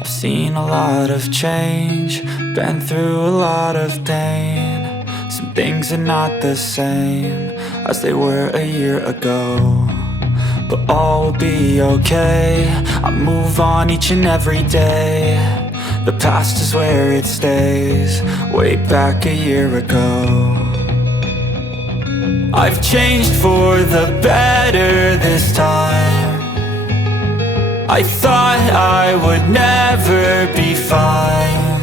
I've seen a lot of change, been through a lot of pain. Some things are not the same as they were a year ago, but all will be okay. I move on each and every day. The past is where it stays, way back a year ago. I've changed for the better this time. I thought I would never be fine.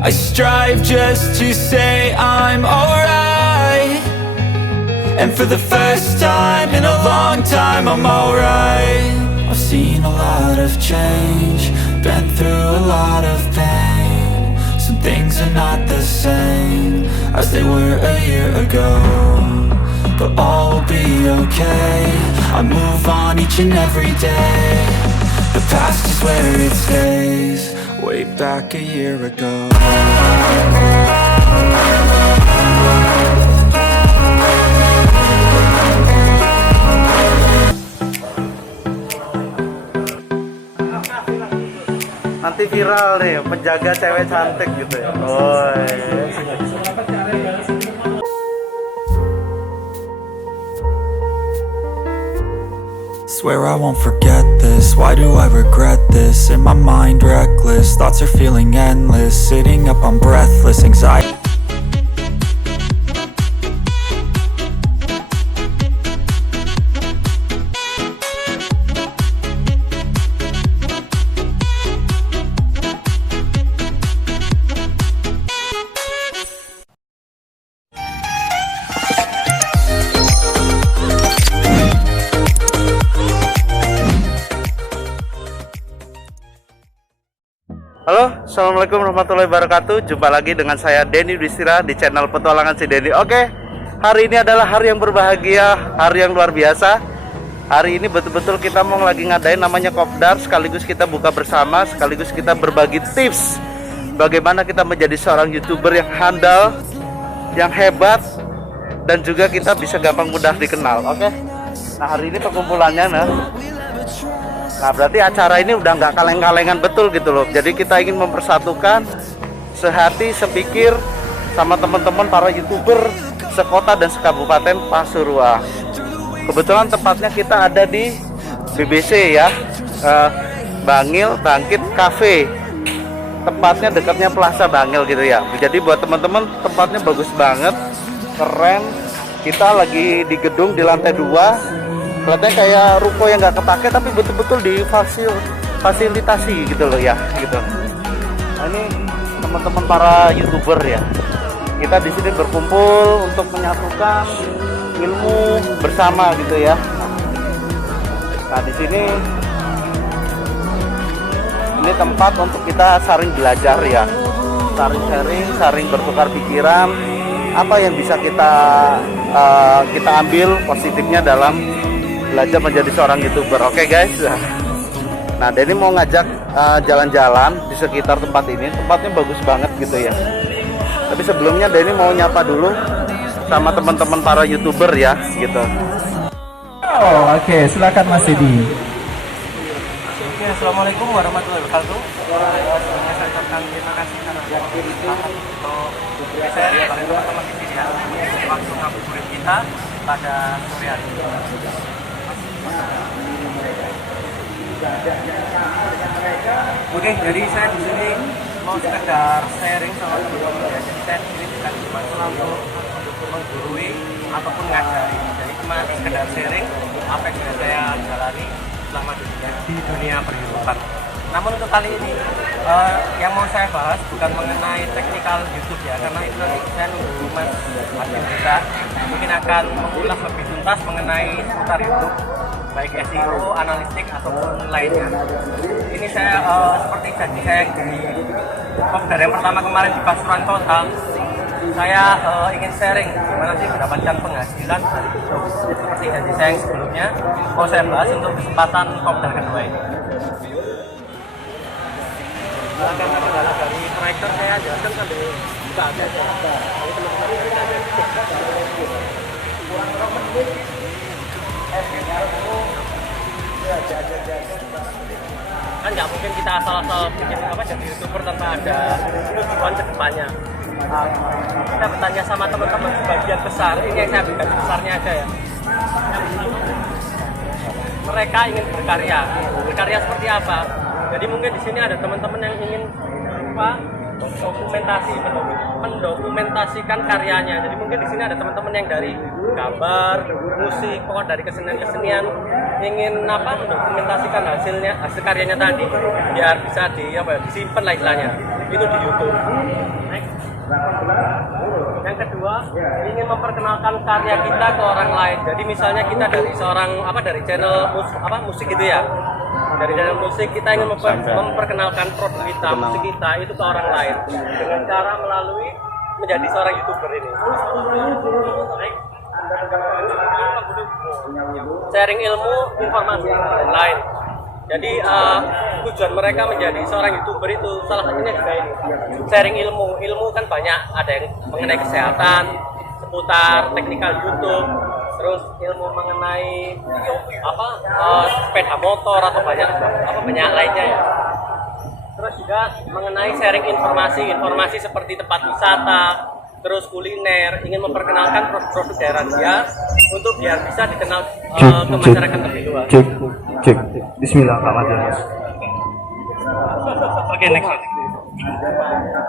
I strive just to say I'm alright, and for the first time in a long time I'm alright. I've seen a lot of change, been through a lot of pain. Some things are not the same as they were a year ago, but all will be okay. I move on each and every day. The past is where it stays, way back a year ago. Nanti viral nih, penjaga cewek cantik gitu ya. Oh, Swear I won't forget this, why do I regret this? In my mind reckless, thoughts are feeling endless. Sitting up I'm breathless, anxiety. Halo, assalamualaikum warahmatullahi wabarakatuh. Jumpa lagi dengan saya Denny Yudhistira di channel Petualangan si Denny. Oke, hari ini adalah hari yang berbahagia, hari yang luar biasa. Hari ini betul-betul kita mau lagi ngadain namanya kopdar, sekaligus kita buka bersama, sekaligus kita berbagi tips bagaimana kita menjadi seorang YouTuber yang handal, yang hebat, dan juga kita bisa gampang mudah dikenal. Oke, nah hari ini perkumpulannya Nah berarti acara ini udah nggak kaleng-kalengan betul gitu loh. Jadi kita ingin mempersatukan sehati sepikir sama teman-teman para YouTuber sekota dan sekabupaten Pasuruan. Kebetulan tempatnya kita ada di BBC ya, Bangil Bangkit Cafe. Tempatnya dekatnya Plaza Bangil gitu ya. Jadi buat teman-teman tempatnya bagus banget, keren. Kita lagi di gedung di lantai 2. Kelihatannya kayak ruko yang nggak kepake, tapi betul-betul difasilitasi gitu loh ya, gitu. Nah ini teman-teman para YouTuber ya. Kita di sini berkumpul untuk menyatukan ilmu bersama gitu ya. Nah di sini ini tempat untuk kita saling belajar ya, saling sharing, saling bertukar pikiran. Apa yang bisa kita ambil positifnya dalam belajar menjadi seorang YouTuber. Oke guys. Nah Denny mau ngajak jalan-jalan di sekitar tempat ini. Tempatnya bagus banget gitu ya. Tapi sebelumnya Denny mau nyapa dulu sama teman-teman para YouTuber ya gitu. Oh, oke, silakan Mas Didi. Oke, assalamualaikum warahmatullahi wabarakatuh. Sebelumnya saya ucapkan terima kasih karena untuk saya bareng teman-teman di sini ya, waktu ngabuburit kita pada sore hari ini. Oke, jadi saya di sini mau sekedar sharing sama teman-teman ya. Jadi saya di sini bukan cuma untuk menggurui ataupun ngajari. Jadi cuma sekedar sharing apa yang sudah saya jalani selama di dunia perhitungan. Namun untuk kali ini yang mau saya bahas bukan mengenai teknikal YouTube ya, karena itu nanti saya nunggu Mas Hakim kita mungkin akan mengulas lebih tuntas mengenai seputar YouTube, baik SEO, analistik ataupun lainnya. Ini saya seperti janji saya di kopdar yang pertama kemarin di Pasuruan Kota, saya ingin sharing gimana sih mendapatkan penghasilan seperti janji saya yang sebelumnya. Mau saya bahas untuk kesempatan kopdar kedua ini. Karena kendala dari proyektor saya jelaskan kan dari buka aja. Jadi teman-teman kurang menit. kan nggak mungkin kita asal-asal bikin apa jadi youtuber tanpa ada tujuan ke depannya. Kita bertanya sama teman-teman sebagian besar, ini yang saya berikan besarnya aja ya. Mereka ingin berkarya seperti apa? Jadi mungkin di sini ada teman-teman yang ingin apa? Mendokumentasikan karyanya. Jadi mungkin di sini ada teman-teman yang dari gambar, musik, pokoknya dari kesenian ingin apa? Mendokumentasikan hasil karyanya tadi biar bisa disimpan lah istilahnya. Itu di YouTube. Yang kedua, ingin memperkenalkan karya kita ke orang lain. Jadi misalnya kita dari channel musik gitu ya. Dari channel musik kita ingin memperkenalkan produk kita, musik kita itu ke orang lain dengan cara melalui menjadi seorang YouTuber ini. Sharing ilmu, informasi dan lain. Jadi tujuan mereka menjadi seorang YouTuber itu salah satunya juga ini. Sharing ilmu kan banyak, ada yang mengenai kesehatan, seputar teknikal YouTube, terus ilmu mengenai sepeda motor atau banyak lainnya ya. Terus juga mengenai sharing informasi seperti tempat wisata, terus kuliner, ingin memperkenalkan produk daerah dia untuk biar bisa dikenal ke masyarakat lebih luas. Cek. Bismillah, Pak Matius. Oke, next.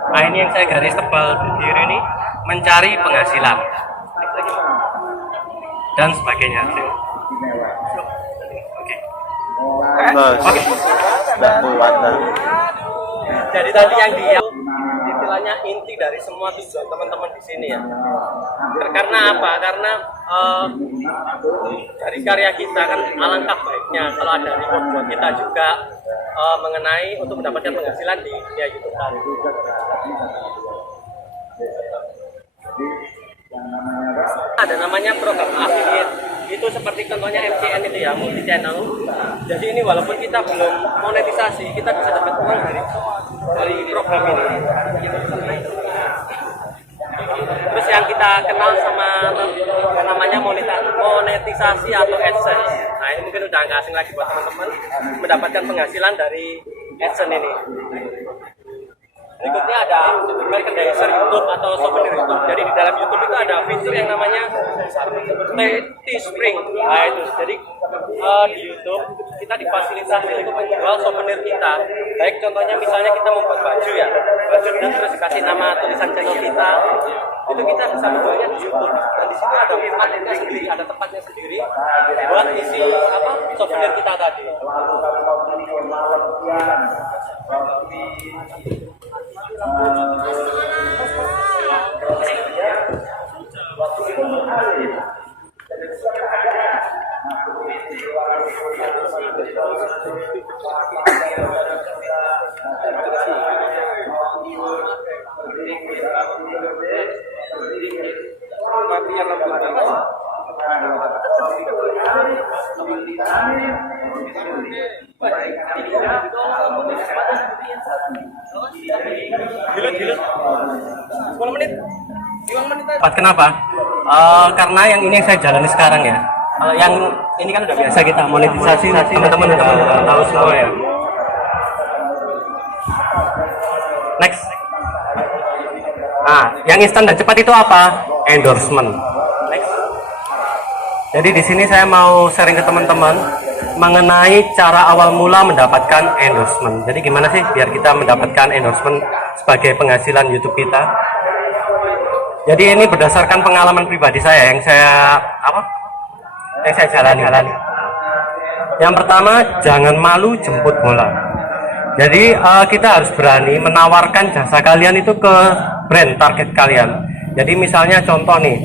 Nah, ini yang saya garis tebal di kiri ini, mencari penghasilan dan sebagainya. Oke. Jadi tadi yang istilahnya inti dari semua tujuan teman-teman di sini ya. Karena apa? Karena dari karya kita kan alangkah baiknya kalau ada reward buat kita juga mengenai untuk mendapatkan penghasilan di dunia YouTube tadi. Ada namanya program affiliate, itu seperti contohnya MCN itu ya, multi channel. Jadi ini walaupun kita belum monetisasi, kita bisa dapat uang dari program ini. Terus yang kita kenal sama namanya monetisasi atau AdSense. Nah ini mungkin udah nggak asing lagi buat teman-teman mendapatkan penghasilan dari AdSense ini. Berikutnya ada merchandiser YouTube atau souvenir YouTube. Jadi di dalam YouTube itu ada fitur yang namanya Teespring. Nah itu, jadi di YouTube kita difasilitasi untuk menjual souvenir kita. Baik contohnya misalnya kita membuat baju ya, baju dan terus dikasih nama tulisan channel kita. Itu kita bisa menjualnya di YouTube. Dan di situ ada tempatnya sendiri buat isi souvenir kita tadi. Kenapa? Karena yang ini yang saya jalani sekarang ya. Kalau yang ini kan udah biasa kita monetisasi, teman-teman udah tahu semua ya. Next. Nah, yang instan dan cepat itu apa? Endorsement. Next. Jadi di sini saya mau sharing ke teman-teman mengenai cara awal mula mendapatkan endorsement. Jadi gimana sih biar kita mendapatkan endorsement sebagai penghasilan YouTube kita? Jadi ini berdasarkan pengalaman pribadi saya yang saya jalani. Yang pertama, jangan malu jemput bola. Jadi kita harus berani menawarkan jasa kalian itu ke brand target kalian. Jadi misalnya contoh nih,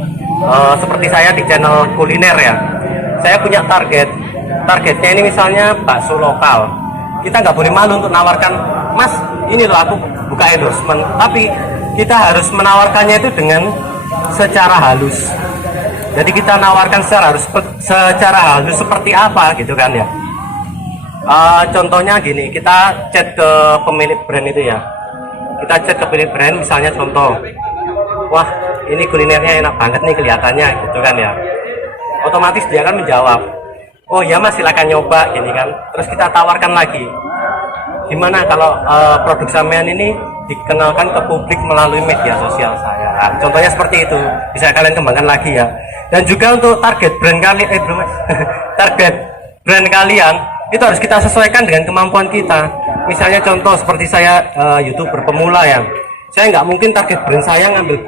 seperti saya di channel kuliner ya, saya punya targetnya ini misalnya bakso lokal. Kita nggak boleh malu untuk menawarkan, Mas, ini loh aku buka endorsement, tapi kita harus menawarkannya itu dengan secara halus. Jadi kita nawarkan secara halus seperti apa gitu kan ya. Contohnya gini, kita chat ke pemilik brand itu ya. Kita chat ke pemilik brand misalnya contoh, wah ini kulinernya enak banget nih kelihatannya gitu kan ya. Otomatis dia akan menjawab, oh ya Mas silakan nyoba gini kan. Terus kita tawarkan lagi, gimana kalau produk sampean ini dikenalkan ke publik melalui media sosial saya. Nah, contohnya seperti itu, bisa kalian kembangkan lagi ya. Dan juga untuk target brand kalian, target brand kalian itu harus kita sesuaikan dengan kemampuan kita. Misalnya contoh seperti saya YouTuber pemula ya, saya nggak mungkin target brand saya ngambil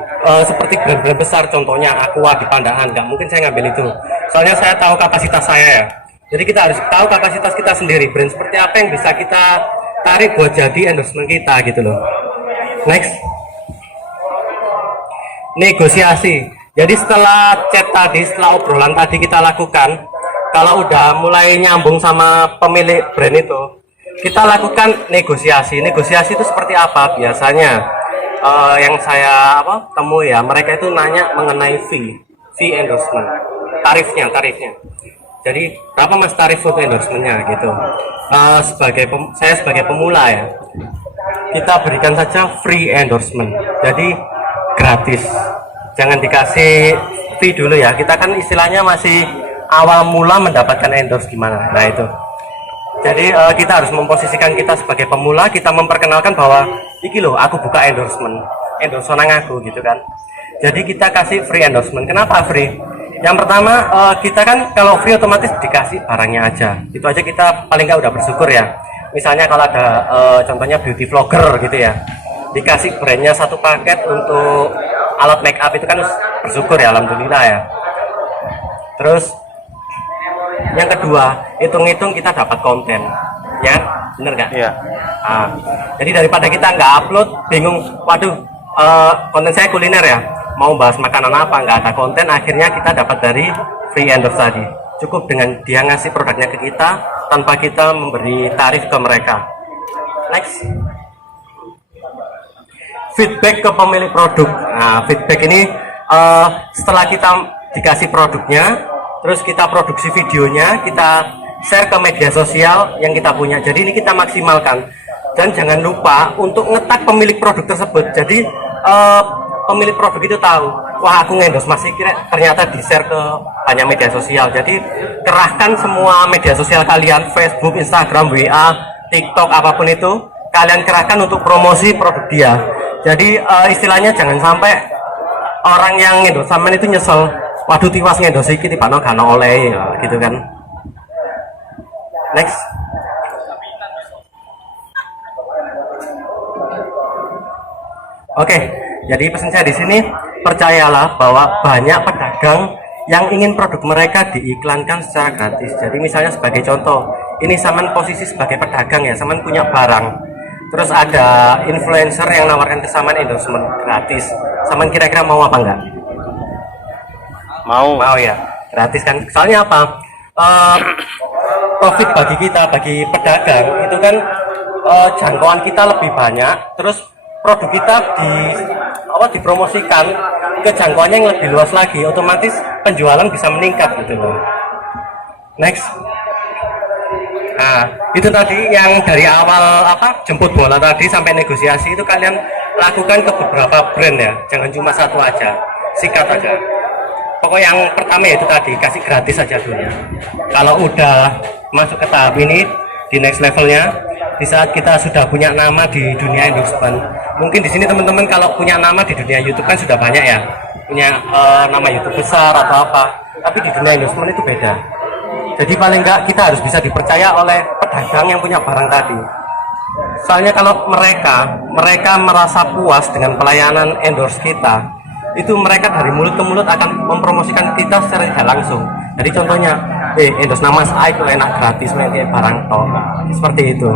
seperti brand-brand besar, contohnya Aqua di Pandaan, nggak mungkin saya ngambil itu. Soalnya saya tahu kapasitas saya ya. Jadi kita harus tahu kapasitas kita sendiri, brand seperti apa yang bisa kita tarik buat jadi endorsement kita gitu loh. Next, negosiasi. Jadi setelah chat tadi, setelah obrolan tadi kita lakukan, kalau udah mulai nyambung sama pemilik brand itu, kita lakukan negosiasi. Negosiasi itu seperti apa? Biasanya yang saya temui ya, mereka itu nanya mengenai fee endorsement, tarifnya. Jadi berapa mas tarif untuk endorsementnya gitu. Saya sebagai pemula ya, kita berikan saja free endorsement, jadi gratis, jangan dikasih fee dulu ya. Kita kan istilahnya masih awal mula mendapatkan endorse gimana. Nah itu, jadi kita harus memposisikan kita sebagai pemula, kita memperkenalkan bahwa iki loh aku buka endorsement aku gitu kan. Jadi kita kasih free endorsement. Kenapa free? Yang pertama, kita kan kalau free otomatis dikasih barangnya aja. Itu aja kita paling nggak udah bersyukur ya. Misalnya kalau ada contohnya beauty vlogger gitu ya, dikasih brandnya satu paket untuk alat make up, itu kan bersyukur ya, alhamdulillah ya. Terus yang kedua, hitung-hitung kita dapat konten, ya bener nggak? Iya. Jadi daripada kita nggak upload, bingung, waduh konten saya kuliner ya, mau bahas makanan apa, nggak ada konten, akhirnya kita dapat dari free endorse tadi. Cukup dengan dia ngasih produknya ke kita tanpa kita memberi tarif ke mereka. Next, feedback ke pemilik produk. Nah, feedback ini setelah kita dikasih produknya, terus kita produksi videonya, kita share ke media sosial yang kita punya. Jadi ini kita maksimalkan, dan jangan lupa untuk ngetag pemilik produk tersebut. Jadi pemilik produk itu tahu, wah aku ngendos masih kira ternyata di share ke banyak media sosial. Jadi kerahkan semua media sosial kalian, Facebook, Instagram, WA, TikTok, apapun itu, kalian kerahkan untuk promosi produk dia. Jadi istilahnya jangan sampai orang yang ngendos sampean itu nyesel, waduh tiwas ngendos iki tibano gak oleh ya, gitu kan. Next, oke, jadi pesan saya di sini, percayalah bahwa banyak pedagang yang ingin produk mereka diiklankan secara gratis. Jadi misalnya sebagai contoh, ini Saman posisi sebagai pedagang ya, Saman punya barang, terus ada influencer yang nawarkan ke Saman endorsement gratis. Saman kira-kira mau apa enggak? Mau ya, gratis kan. Soalnya apa? Profit bagi kita, bagi pedagang itu kan jangkauan kita lebih banyak, terus produk kita dipromosikan ke jangkauannya yang lebih luas lagi, otomatis penjualan bisa meningkat gitu loh. Next, nah itu tadi yang dari awal jemput bola tadi sampai negosiasi itu kalian lakukan ke beberapa brand ya, jangan cuma satu aja, sikat aja. Pokoknya yang pertama itu tadi, kasih gratis aja dulu ya. Kalau udah masuk ke tahap ini, di next levelnya, di saat kita sudah punya nama di dunia endorsement, mungkin di sini teman-teman kalau punya nama di dunia YouTube kan sudah banyak ya, punya nama YouTube besar atau apa, tapi di dunia endorsement itu beda. Jadi paling enggak kita harus bisa dipercaya oleh pedagang yang punya barang tadi. Soalnya kalau mereka merasa puas dengan pelayanan endorse kita, itu mereka dari mulut ke mulut akan mempromosikan kita secara tidak langsung. Jadi contohnya, endorse nama saya itu enak gratis, nanti barang toh, seperti itu.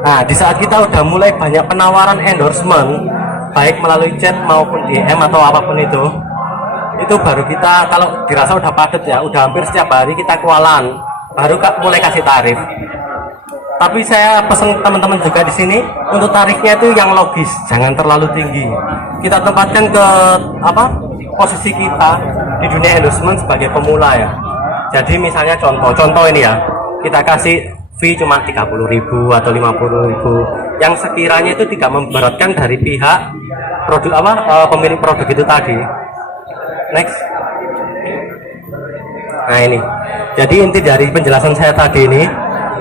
Nah, di saat kita udah mulai banyak penawaran endorsement, baik melalui chat maupun DM atau apapun itu baru kita, kalau dirasa udah padat ya, udah hampir setiap hari kita kualan, baru mulai kasih tarif. Tapi saya pesan teman-teman juga di sini untuk tarifnya itu yang logis, jangan terlalu tinggi. Kita tempatkan ke posisi kita di dunia endorsement sebagai pemula ya. Jadi misalnya contoh ini ya, kita kasih fee cuma 30.000 atau 50.000 yang sekiranya itu tidak memberatkan dari pihak produk pemilik produk itu tadi. Next. Nah ini, jadi inti dari penjelasan saya tadi ini,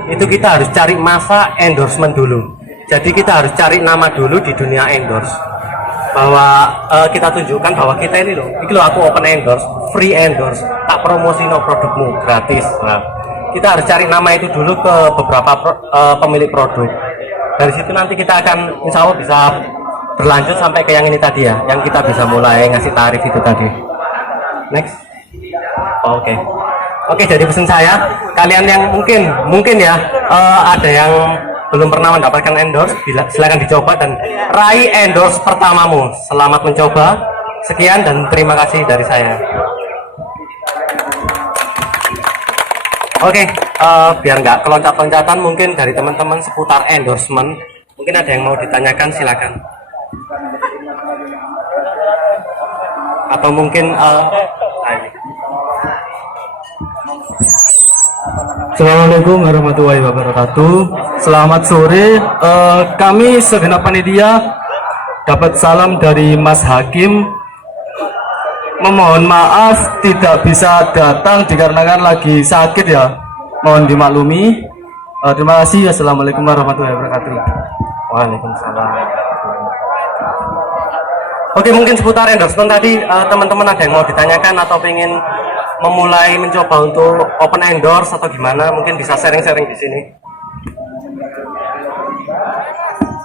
itu kita harus cari masa endorsement dulu. Jadi kita harus cari nama dulu di dunia endorse, bahwa kita tunjukkan bahwa kita ini loh aku open endorse, free endorse, tak promosi no produkmu gratis. Nah, kita harus cari nama itu dulu ke beberapa pemilik produk. Dari situ nanti kita akan insya Allah bisa berlanjut sampai ke yang ini tadi ya, yang kita bisa mulai ngasih tarif itu tadi. Next. Oke, jadi pesan saya, kalian yang mungkin ya ada yang belum pernah mendapatkan endorse, silakan dicoba dan raih endorse pertamamu. Selamat mencoba. Sekian dan terima kasih dari saya. Oke, biar nggak keloncat-loncatan, mungkin dari teman-teman seputar endorsement, mungkin ada yang mau ditanyakan, silakan. Atau mungkin Assalamualaikum warahmatullahi wabarakatuh. Selamat sore. Kami segenap panitia dapat salam dari Mas Hakim. Memohon maaf tidak bisa datang dikarenakan lagi sakit ya. Mohon dimaklumi. Terima kasih. Assalamualaikum warahmatullahi wabarakatuh. Waalaikumsalam. Oke, mungkin seputar endorsement tadi teman-teman ada yang mau ditanyakan atau pengen memulai mencoba untuk open endorse atau gimana, mungkin bisa sharing-sharing di sini.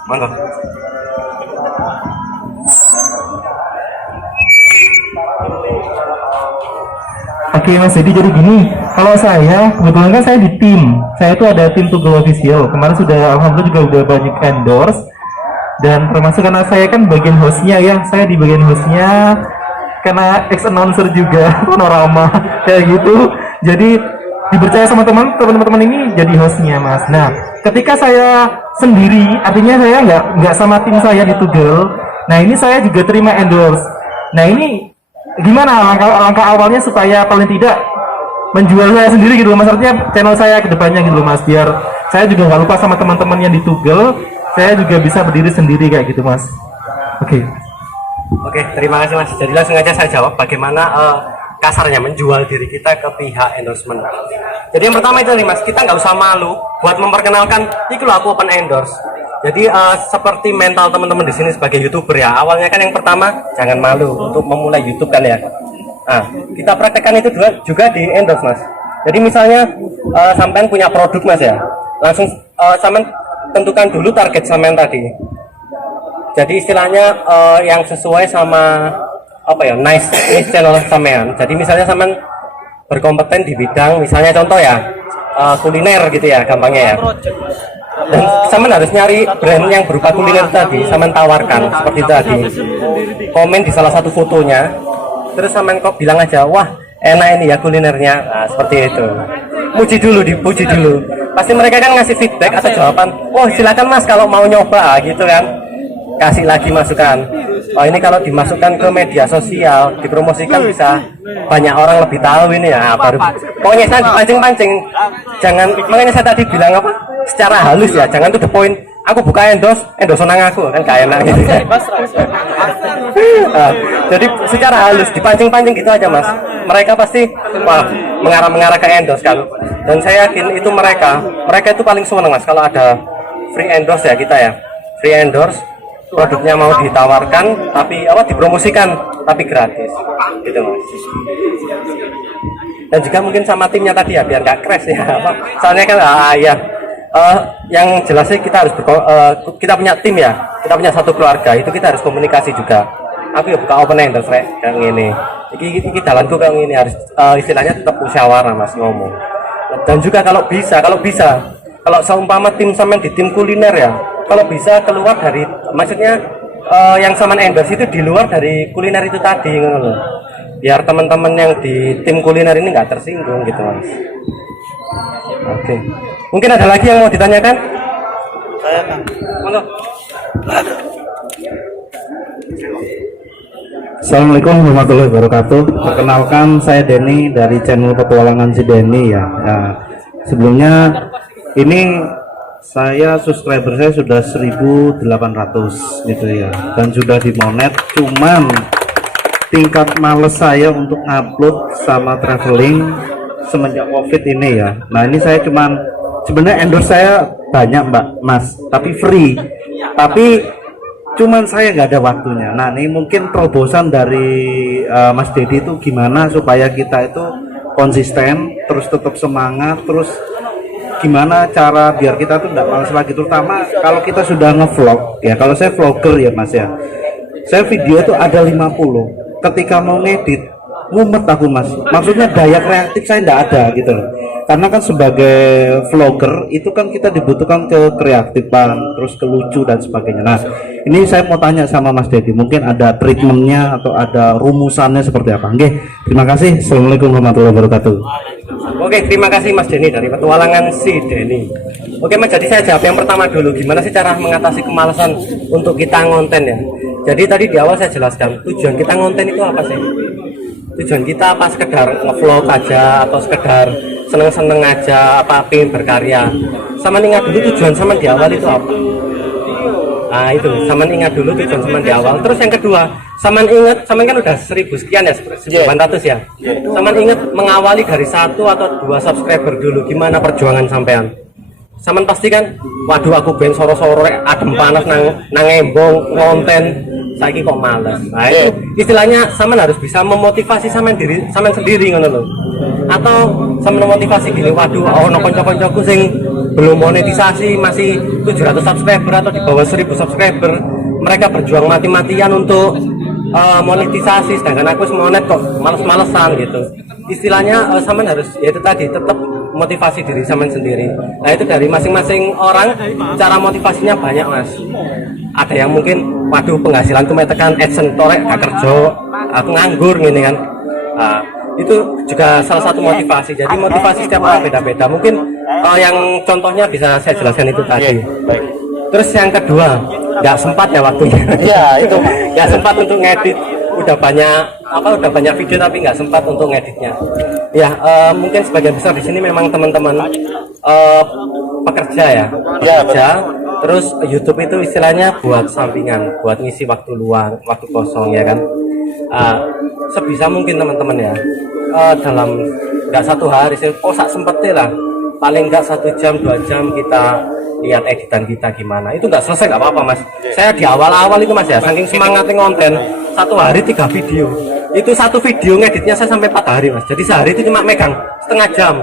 Monggo. Oke Mas jadi gini, kalau saya kebetulan kan saya di tim, saya itu ada tim Tugel Official. Kemarin sudah alhamdulillah juga udah banyak endorse, dan termasuk karena saya kan bagian hostnya ya, saya di bagian hostnya karena ex announcer juga panorama kayak gitu, jadi dipercaya sama teman-teman ini jadi hostnya Mas. Nah ketika saya sendiri, artinya saya nggak sama tim saya di Tugel, nah ini saya juga terima endorse. Nah ini gimana langkah awalnya supaya paling tidak menjual saya sendiri gitu Mas, artinya channel saya ke depannya gitu Mas, biar saya juga nggak lupa sama teman-teman yang di Tugel, saya juga bisa berdiri sendiri kayak gitu Mas. Oke, terima kasih Mas. Jadi langsung aja saya jawab bagaimana kasarnya menjual diri kita ke pihak endorsement. Jadi yang pertama itu nih Mas, kita nggak usah malu buat memperkenalkan, ini loh aku open endorse. Jadi seperti mental teman-teman di sini sebagai YouTuber ya, awalnya kan yang pertama jangan malu untuk memulai YouTube kan ya. Nah, kita praktekkan itu juga di endorse Mas. Jadi misalnya sampean punya produk Mas ya, langsung sampean tentukan dulu target sampean tadi. Jadi istilahnya yang sesuai sama apa ya, nice channel sampean. Jadi misalnya sampean berkompeten di bidang, misalnya contoh ya kuliner gitu ya, gampangnya ya. Dan sampean harus nyari brand yang berupa kuliner tadi, sampean tawarkan seperti tadi. Komen di salah satu fotonya, terus sampean kok bilang aja, wah enak ini ya kulinernya. Nah, seperti itu. Dipuji dulu. Pasti mereka kan ngasih feedback atau jawaban, oh silakan Mas kalau mau nyoba gitu kan. Kasih lagi masukan. Oh ini kalau dimasukkan ke media sosial, dipromosikan bisa banyak orang lebih tahu ini ya. Baru pokoknya saya dipancing-pancing. Jangan, makanya saya tadi bilang apa? Secara halus ya, jangan to the point. Aku buka endorse nang aku kan gak enak gitu. Nah, jadi secara halus dipancing-pancing gitu aja Mas. Mereka pasti wah mengarah ke endorse kan. Dan saya yakin itu mereka itu paling senang Mas kalau ada free endorse ya kita ya. Free endorse, produknya mau ditawarkan tapi dipromosikan tapi gratis gitu Mas. Dan juga mungkin sama timnya tadi ya biar nggak crash ya soalnya kan yang jelasnya kita harus kita punya tim ya, kita punya satu keluarga, itu kita harus komunikasi juga. Aku ya buka open endorse kayak gini, iki jalanku kayak gini, harus istilahnya tetap musyawarah Mas ngomong. Dan juga kalau seumpama tim sampean di tim kuliner ya, kalau bisa keluar dari, maksudnya yang sampean endorse itu di luar dari kuliner itu tadi ngono loh. Biar teman-teman yang di tim kuliner ini nggak tersinggung gitu Mas. Oke. Mungkin ada lagi yang mau ditanyakan? Saya kan. Halo. Assalamualaikum warahmatullahi wabarakatuh. Perkenalkan saya Denny dari channel Petualangan si Denny ya. Nah, sebelumnya ini subscriber saya sudah 1.800 gitu ya, dan sudah dimonet. Cuman tingkat males saya untuk upload sama traveling semenjak COVID ini ya. Nah ini saya cuman sebenarnya endorse saya banyak Mbak Mas, tapi free. Tapi cuman saya nggak ada waktunya. Nah ini mungkin terobosan dari Mas Dedi itu gimana supaya kita itu konsisten, terus tetap semangat, terus gimana cara biar kita tuh nggak malas lagi, terutama kalau kita sudah ngevlog ya. Kalau saya vlogger ya Mas ya, saya video itu ada 50, ketika mau ngedit mumet aku Mas, maksudnya daya kreatif saya nggak ada gitu loh. Karena kan sebagai vlogger itu kan kita dibutuhkan ke kreatifan, terus ke lucu dan sebagainya. Nah ini saya mau tanya sama Mas Dedi, mungkin ada treatmentnya atau ada rumusannya seperti apa? Oke, terima kasih. Assalamualaikum warahmatullahi wabarakatuh. Oke, terima kasih Mas Denny dari petualangan si Denny. Oke Mas, jadi saya jawab yang pertama dulu, gimana sih cara mengatasi kemalasan untuk kita ngonten ya. Jadi tadi di awal saya jelaskan tujuan kita ngonten itu apa sih. Tujuan kita apa, sekedar ngevlog aja atau sekedar seneng-seneng aja, apa pengen berkarya. Sama ingat dulu tujuan sama di awal itu apa. Nah itu, sama ingat dulu tujuan sama di awal. Terus yang kedua, sama ingat, sama kan udah 1000 sekian ya, 1800 ya. Sama ingat mengawali dari 1 atau 2 subscriber dulu, gimana perjuangan sampean. Sama pasti kan, waduh aku ben soro-soro adem panas nang embong ngonten, saiki kok males. Nah itu istilahnya sama harus bisa memotivasi sama sendiri ngono lho. Atau sama memotivasi gini, waduh ono kanca-kancaku sing belum monetisasi, masih 700 subscriber atau di bawah 1000 subscriber, mereka berjuang mati-matian untuk monetisasi, sedangkan aku monet kok males-malesan gitu. Istilahnya sama harus ya itu tadi, tetap motivasi diri sama sendiri. Nah itu dari masing-masing orang cara motivasinya banyak Mas. Ada yang mungkin waduh penghasilan tuh tekan adsense torek gak kerja, aku nganggur gini kan. Nah, itu juga salah satu motivasi. Jadi motivasi setiap orang beda-beda. Mungkin yang contohnya bisa saya jelaskan itu tadi. Terus yang kedua, nggak sempat ya waktunya. Ya itu nggak sempat untuk ngedit. Udah banyak video tapi nggak sempat untuk ngeditnya. Ya mungkin sebagian besar di sini memang teman-teman pekerja ya. Pekerja. Terus YouTube itu istilahnya buat sampingan, buat ngisi waktu luang, waktu kosong ya kan. Sebisa mungkin teman-teman ya, dalam nggak 1 hari sih, sak sempetnya lah, paling nggak 1 jam 2 jam kita lihat editan kita gimana. Itu nggak selesai nggak apa-apa Mas. Saya di awal-awal itu Mas ya, saking semangatnya ngonten, 1 hari 3 video. Itu 1 video ngeditnya saya sampai 4 hari Mas. Jadi sehari itu cuma megang setengah jam.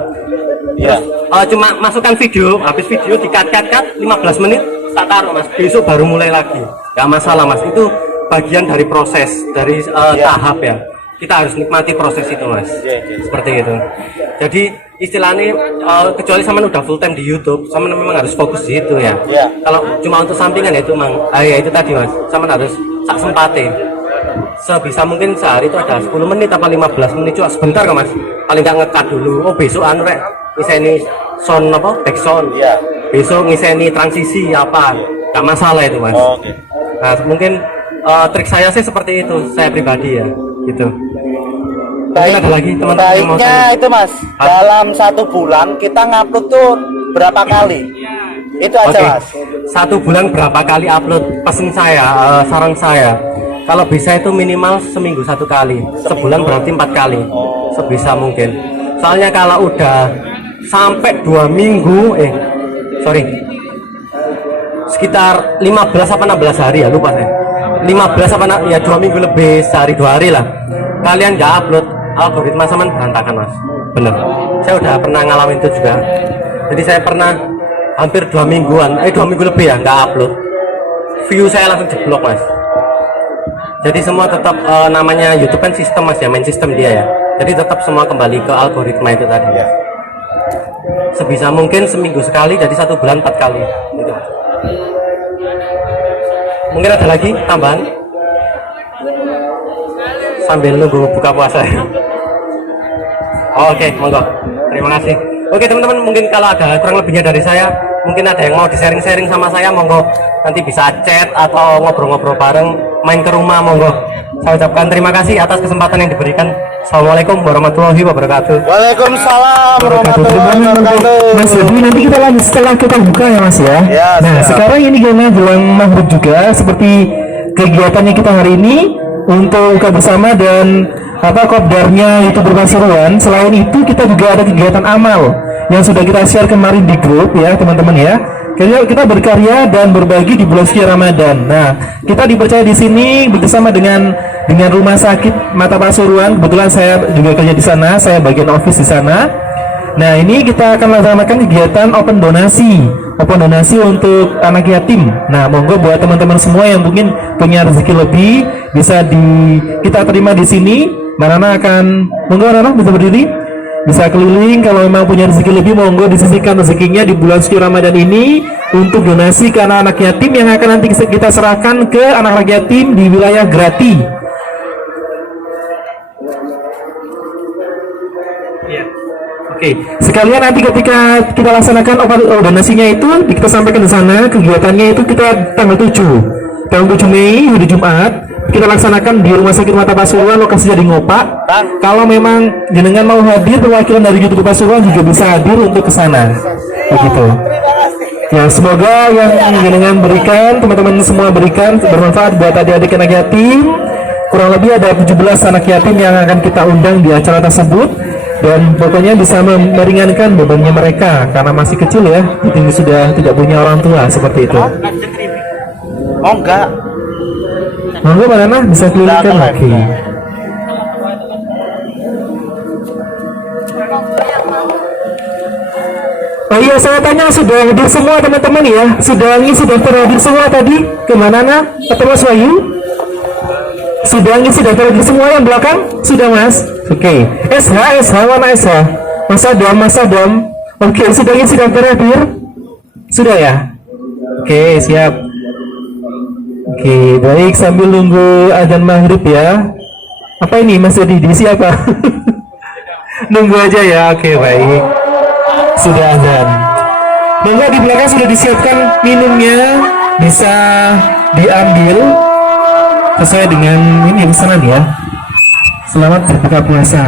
Terus cuma masukkan video, habis video di-cut 15 menit tak taruh Mas. Besok baru mulai lagi. Nggak masalah Mas. Itu bagian dari proses, dari tahap ya. Kita harus nikmati proses itu Mas. Seperti itu. Jadi istilahnya kecuali sama udah full time di YouTube, sama memang harus fokus di itu ya. Kalau cuma untuk sampingan ya itu memang ya itu tadi Mas, sama harus sak sempate. Sebisa mungkin sehari itu ada 10 menit apa 15 menit cuma sebentar kok Mas. Paling nggak ngekat dulu. Oh besok anu rek ngiseni sound apa? Back sound. Besok ngiseni transisi apa? Nggak masalah itu Mas. Nah mungkin trik saya sih seperti itu, saya pribadi ya gitu. Ada lagi teman-teman Baiknya itu Mas, dalam 1 bulan kita ngupload tuh berapa kali? Itu aja Mas. 1 bulan berapa kali upload? Pesen saya, saran saya, kalau bisa itu minimal seminggu 1 kali, sebulan berarti 4 kali, sebisa mungkin. Soalnya kalau udah sampai 2 minggu, sekitar 15 apa 16 hari ya, lupa saya. 15 apa ya 2 minggu lebih, sehari 2 hari lah. Kalian nggak upload, algoritma sama berantakan Mas. Bener. Saya udah pernah ngalamin itu juga. Jadi saya pernah hampir 2 mingguan, 2 minggu lebih ya nggak upload. View saya langsung jeblok Mas. Jadi semua tetap namanya YouTube kan sistem Mas ya, main sistem dia ya. Jadi tetap semua kembali ke algoritma itu tadi. Sebisa mungkin seminggu sekali, jadi 1 bulan 4 kali. Gitu. Mungkin ada lagi tambahan sambil nunggu buka puasa. Oke, monggo. Terima kasih. Oke teman-teman, mungkin kalau ada kurang lebihnya dari saya, mungkin ada yang mau di-sharing sama saya, monggo nanti bisa chat atau ngobrol-ngobrol bareng, main ke rumah, monggo. Saya ucapkan terima kasih atas kesempatan yang diberikan. Assalamualaikum warahmatullahi wabarakatuh. Waalaikumsalam warahmatullahi wabarakatuh. Mas, jadi nanti kita lanjut setelah kita buka ya Mas ya. Nah sekarang ini karena jelang maghrib juga, seperti kegiatannya kita hari ini untuk buka bersama dan kopdarnya itu berpasuruan. Selain itu kita juga ada kegiatan amal yang sudah kita share kemarin di grup ya teman-teman ya. Kita berkarya dan berbagi di bulan suci Ramadan. Nah, kita dipercaya di sini bersama dengan Rumah Sakit Mata Pasuruan. Kebetulan saya juga kerja di sana, saya bagian office di sana. Nah, ini kita akan laksanakan kegiatan open donasi untuk anak yatim. Nah, monggo buat teman-teman semua yang mungkin punya rezeki lebih bisa kita terima di sini. Marana akan monggo Marana bisa berdiri. Bisa keliling kalau memang punya rezeki lebih, monggo disisihkan rezekinya di bulan suci Ramadan ini untuk donasi ke anak-anak yatim yang akan nanti kita serahkan ke anak-anak yatim di wilayah Grati. Ya. Oke, sekalian nanti ketika kita laksanakan donasinya itu kita sampaikan di sana. Kegiatannya itu kita tanggal 7 Mei hari Jumat. Kita laksanakan di Rumah Sakit Mata Pasuruan, lokasinya di Ngopak. Kalau memang jenengan mau hadir, perwakilan dari YouTube Pasuruan juga bisa hadir untuk ke sana. Begitu. Ya, semoga yang jenengan berikan, teman-teman semua berikan bermanfaat buat adik-adik anak yatim. Kurang lebih ada 17 anak yatim yang akan kita undang di acara tersebut. Dan pokoknya bisa meringankan bebannya mereka karena masih kecil ya, ini sudah tidak punya orang tua seperti itu. Oh enggak. Monggo Mbak bisa kelilingkan lagi. Oh iya, saya tanya sudah hadir semua teman-teman ya? Sudah hadir semua tadi? Kemana Nah? Atau Mas Wahyu? Sudah hadir semua yang belakang? Sudah Mas? Oke. SH mana SH? Mas Adam. Oke, sudah hadir? Sudah ya? Oke, siap. Oke, baik, sambil nunggu azan maghrib ya. Apa ini Mas Dedi? Siapa? Nunggu aja ya. Oke, baik. Sudah azan. Monggo di belakang sudah disiapkan minumnya, bisa diambil sesuai dengan ini pesanan ya. Selamat berbuka puasa.